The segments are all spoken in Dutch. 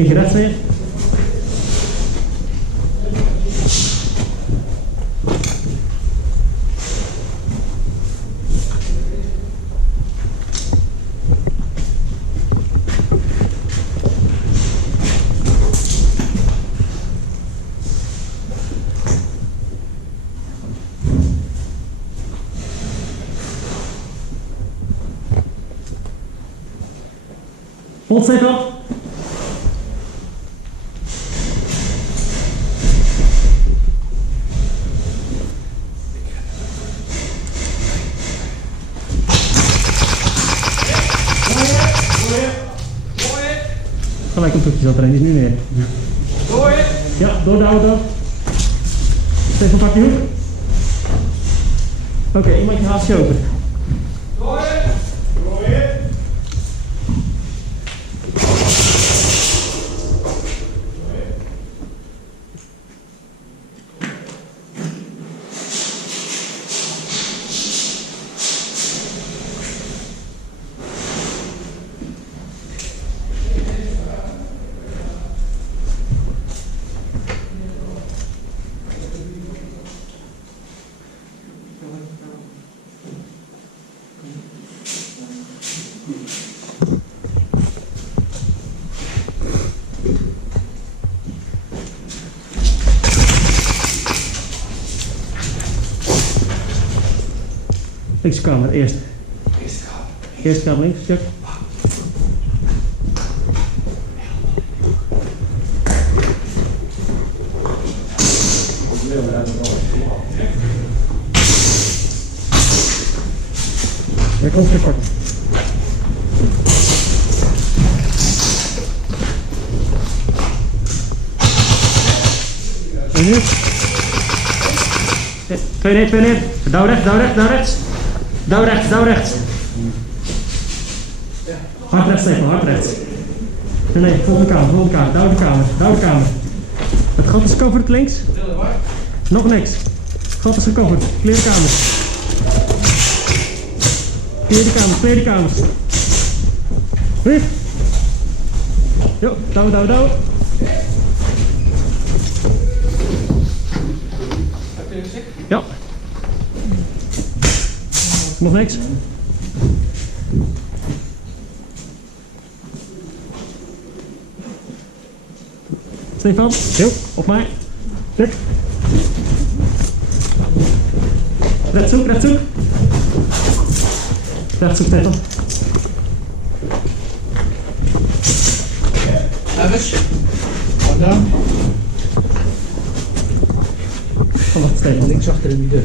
Eentje rechts weer. Hold steek op. Gelijk een tukje zat erin, die is nu neer. Door je? Ja, door de auto. Steven, pak je hoek. Oké, iemand je haast je open. Door je? Door je? Linkse kamer, eerst. Eerste kamer links, check. Ja, kom even pakken. En nu? Twee neer. Douw rechts, douw rechts, douw rechts. Douw rechts, douw rechts. Hard rechts, Stefan, hard rechts. Nee, volgende kamer, douw de kamer. Het gat is gecoverd links. Nog niks. Het gat is gecoverd, clear de kamer. Clear de kamers. Hier. Jo, douw. Ja. Nog niks. Stefan, jo, op mij. Klik. Rechtshoek. Rechtshoek, Stefan. Evers. Vandaan. Oh, wacht, Stefan. Links achter in die deur.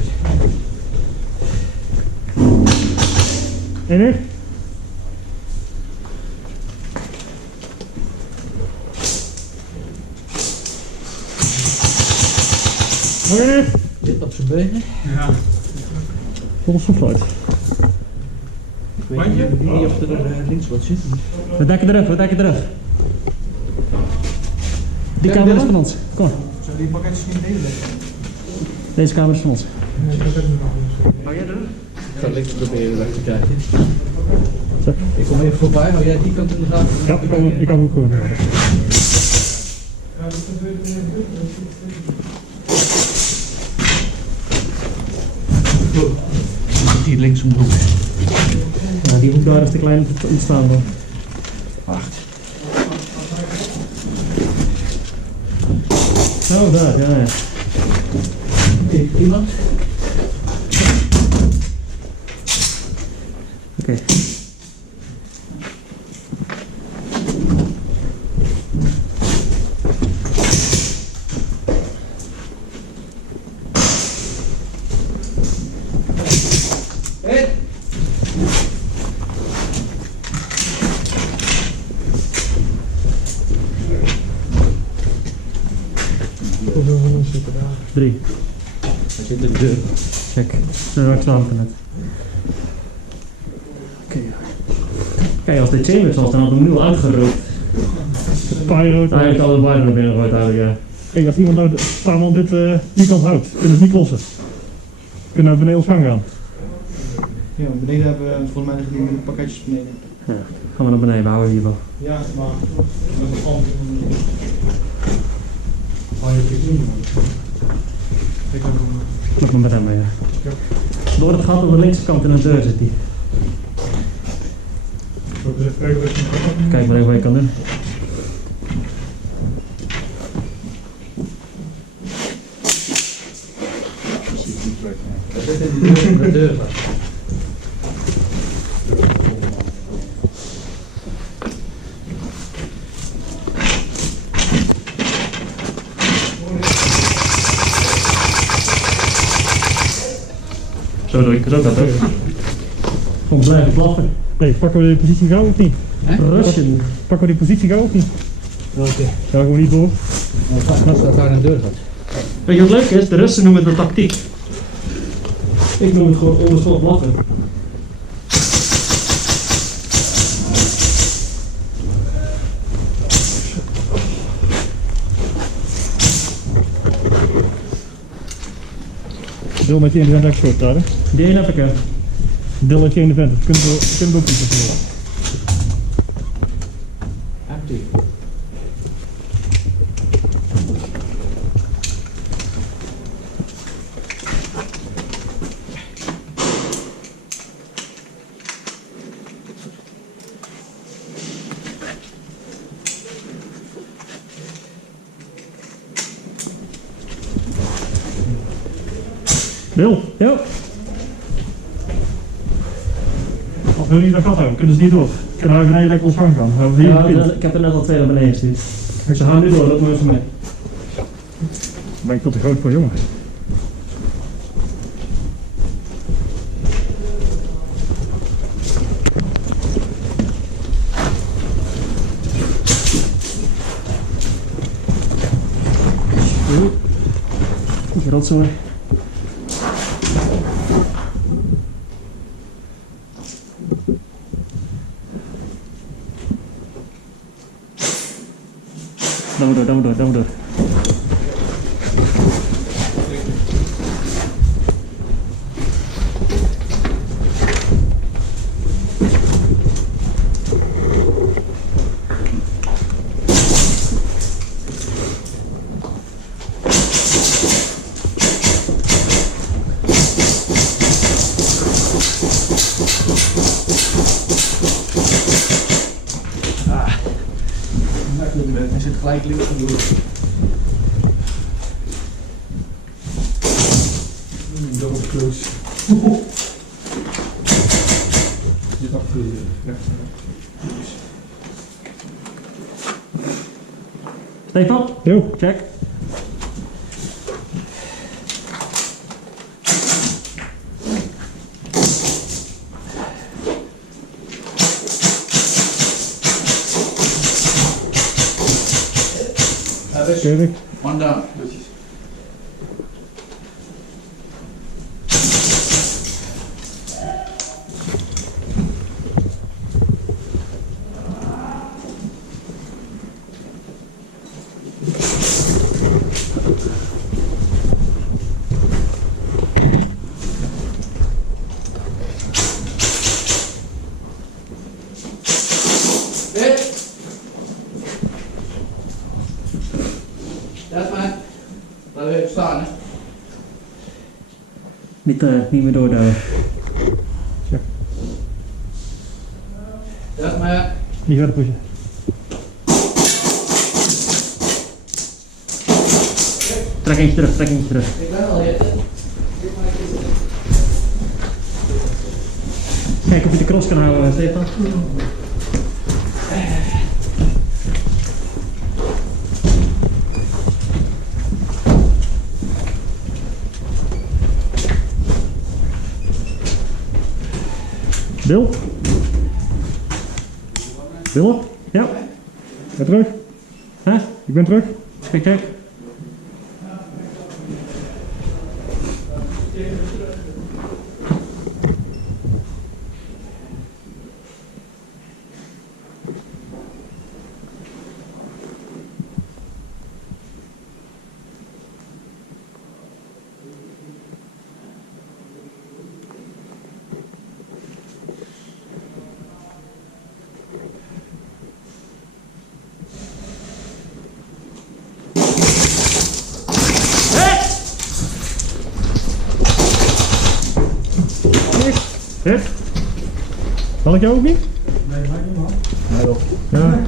En nu? Oké. Zit op zijn benen. Ja. Volgens van fluit. Ik weet niet of er links wat zit. We dekken eraf. Die kamer is van ons. Kom maar. Zou die pakketjes niet delen? Deze kamer is van ons. Nee, dat heb ik nog niet. Hou jij doen? Ik ga links proberen weg te kijken. Zo. Ik kom even voorbij, hou jij die kant in de gaten? Ja, ik kan ook gewoon. Ja, dat gebeurt in de Hier links om de hoek. Ja, die hoek daar is te klein om te ontstaan. Wacht. Oh, daar, ja. Iemand? Oké. Hoeveel van ons zitten daar? 3. Hij zit in de deur. Check. Zo, ik slaap net. Oké. Kijk, als de chambers was, dan had hem nu al uitgerookt. Pyro. Hij heeft alle bijna binnen gegooid eigenlijk, ja. Kijk, als iemand nou de paarman dit die kant houdt, kunnen we het niet lossen. We kunnen naar beneden ons gang gaan. Ja, beneden hebben we volgens mij liggen die pakketjes beneden. Ja, gaan we naar beneden, we houden hiervan. Ja, maar met de hand. Hou je het niet, man. Ik heb hem. Loop maar met hem mee. Ja. Door het gat aan de linkse kant in een deur zit hij. Kijk maar even wat je kan doen. Dat zit in die deur van de deur. Zo doe ik het ook altijd. Gewoon blijven klappen. Nee, pakken we de positie gauw of niet? Russian. Pakken we die positie gauw of niet? Welke? Ja, gewoon niet door. Als dat daar een deur gaat. Weet je wat leuk is? De Russen noemen het de tactiek. Ik noem het gewoon onderschot blaffen. Deel met je in de vent export daar, hè? Die ene heb ik er. Deel met je in de vent, dat kunnen we ook niet vervoeren. Actief. Deel, Ja. als we niet dat gat houden, kunnen ze niet door. Kunnen we beneden lekker ons gang gaan. We hier Ja, in. ik heb er net al 2 naar beneden gestuurd. Ze gaan nu door, loop maar even mee. Ben ik tot te groot voor, jongen. Die rotzooi. Dan maar door. Hij zit gelijk links van de hoek. Double close. Dit achter de rechts. Stefan? Jo. Check. Kijk. One down. Dat maar. Laten we even staan, hè. Niet meer doorduwen. Dat maar. Niet verder pushen. Trek eentje terug. Ik ben al hier. Kijk of je de cross kan houden, Stefan. Deel. Deel. Ja. Ben terug. Hè? Ik ben terug. Check. Zal ik jou ook niet? Nee, maakt niet man. Nee, toch. Ja.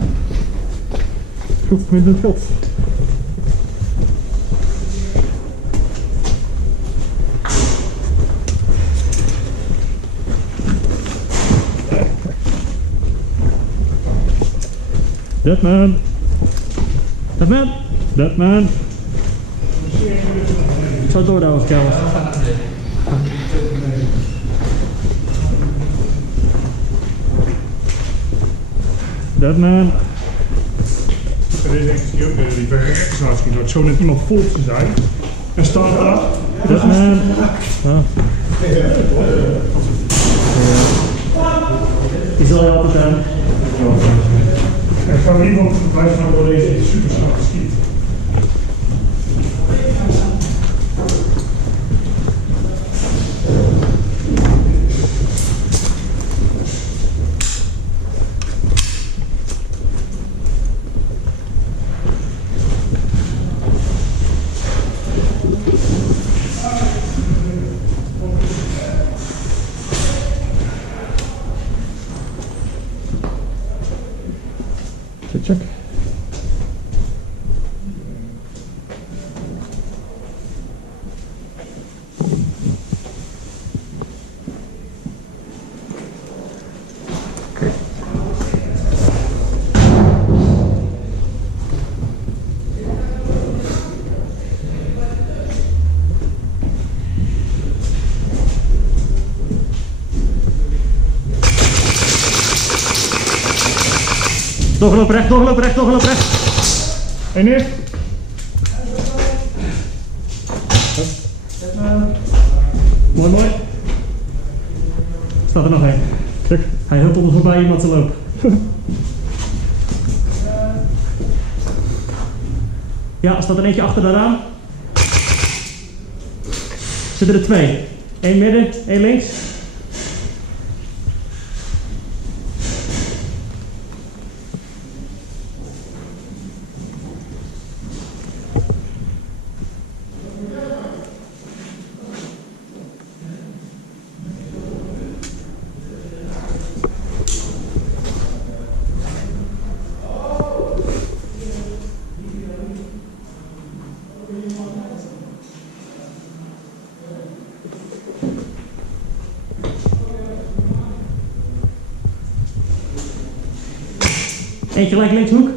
Goed, met het geld. Deadman. Deadman. Deadman. Ik zal het doorhouden als ik jou was. Deadman. Deze is ook weer die verrechtsraadski. Dat zo net iemand vol te zijn. En staat daar. Deadman. Ah. Die zal je altijd aan. Ik ga iemand blijven nou door deze super snel skiet. Check. Okay. Doorgelopen recht, doorgelopen recht, doorgelopen recht. En neer. Mooi, mooi. Staat er nog één. Check. Hij huppelt er voorbij iemand te lopen. Ja, staat er eentje achter de raam. Zitten er twee. Eén midden, één links. Eentje gelijk linkshoek.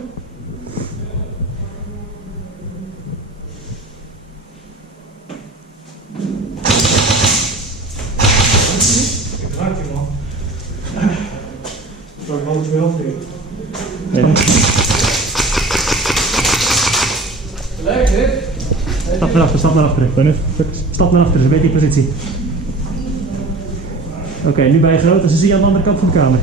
Ik raak je man. Zou ik alles wel tegen? Nee. Lekker. Stap naar achter, stap naar achteren. Dennis, check. Stap naar achteren, weet die positie. Oké, nu ben je groot en ze zie je aan de andere kant van de kamer.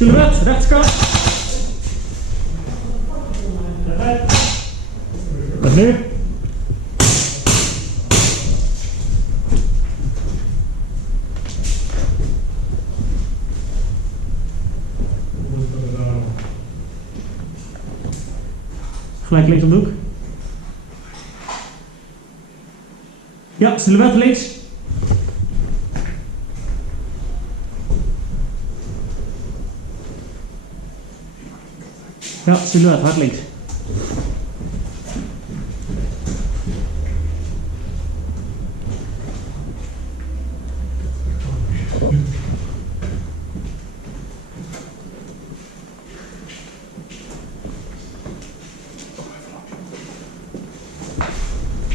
Silhouet, rechtskant. Nog neer. Gelijk links om de hoek. Ja, silhouet links. Ja, silhouet, hard links.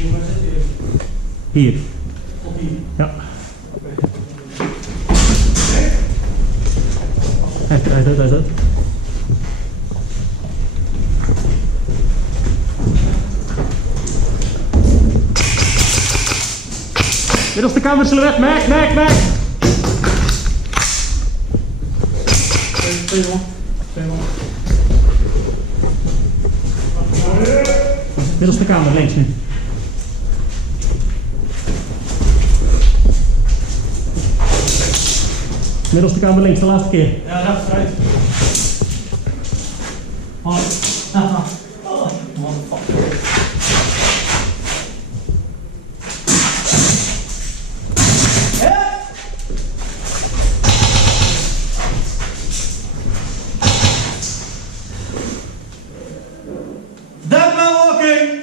Hoe zit je? Hier. Tot hier. Ja. Uit. Middelste kamer, silhouet, Mac. Twee man. Middelste kamer, links nu. Middelste kamer links, de laatste keer. Ja, recht, eruit. Oh, haha. Oh, motherfucker. That man walking!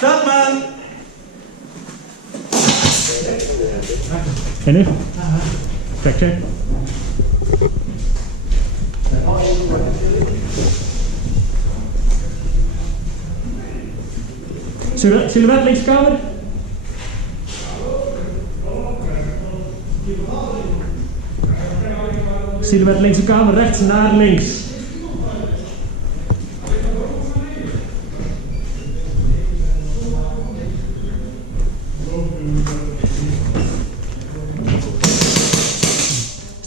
That man! En nu? Check. Silhouet links kamer. Silhouet linkse kamer, rechts naar links.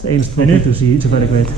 Dat is de enige tot nu toe zie je, zover ik weet.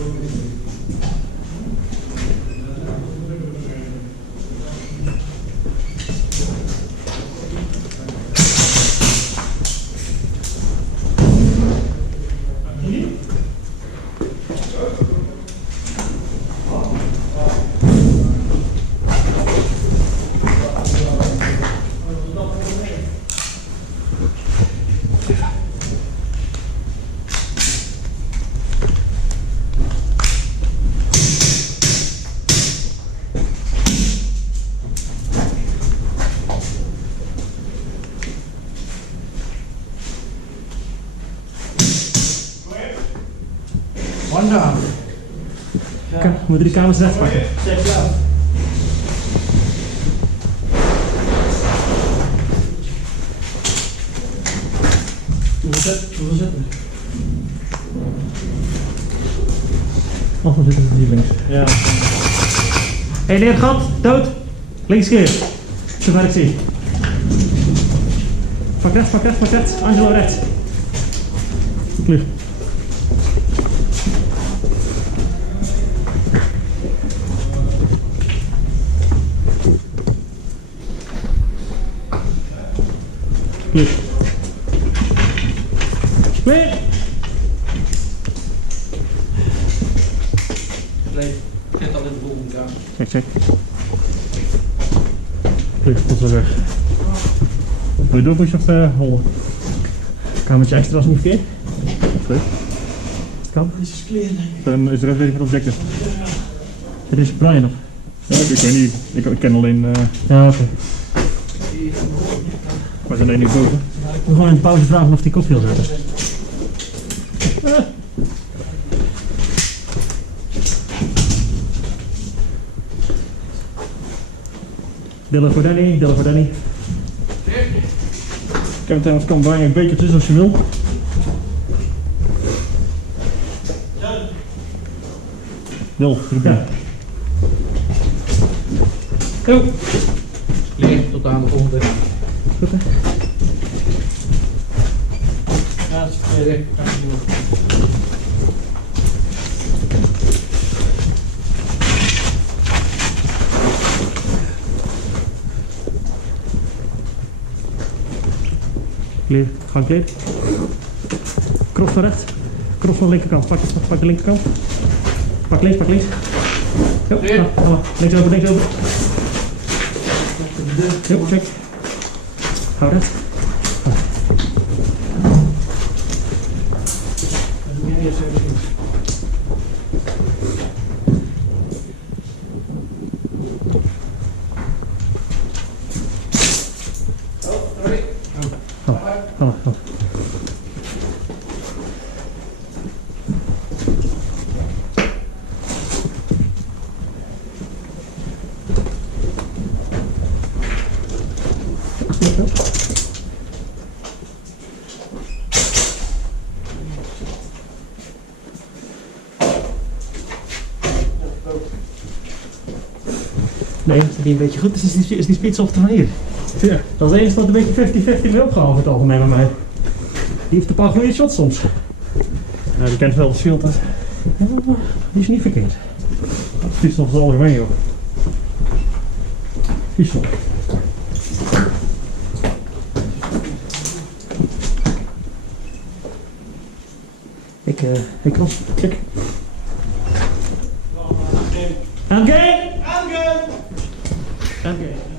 One down. We moeten die kamers rechts pakken. Check it out. Hoeveel zitten? Of we zitten hier links. Ja. Hé, neer gat, dood. Links keer. Zover ik zie. Pak rechts. Angelo rechts. Klug. Klug. Clear. Zit al in de volgende kamer. Check. Klug, tot zo weg. Wil je doorpush of hollen? Kamertje extra was niet verkeerd. Goed. Het kan. Dit is clear, denk ik. Dan is de rest weer van objecten. Er is Brian op. Ja, ik weet niet. Ik ken alleen. Ja, oké. We zijn één niet boven. Ik moet gewoon in de pauze vragen of die koffie wil zetten. Dillen voor Danny. Ik heb het als kan brengen bekertjes als je wil. Wil, Ja. Go! Clear, tot aan de volgende. Goed, hè? Ja, dat is clear. Clear. Gang clear. Cross naar rechts. Cross naar de linkerkant. Pak de linkerkant. Pak links. Jo, Clear. nou, links over. Jo, check. Hou rechts. Hallo. De enige die een beetje goed is die speedsofter van hier. Ja. Dat is de enige wat een beetje 50-50 mee opgehaald in het algemeen bij mij. Die heeft een paar goede shots soms. Ja, die kent wel het filter. Ja, die is niet verkeerd. Speedsoft is algemeen joh. Speedsoft. Ik kras. Kijk. I'm game! I'm game! I'm game!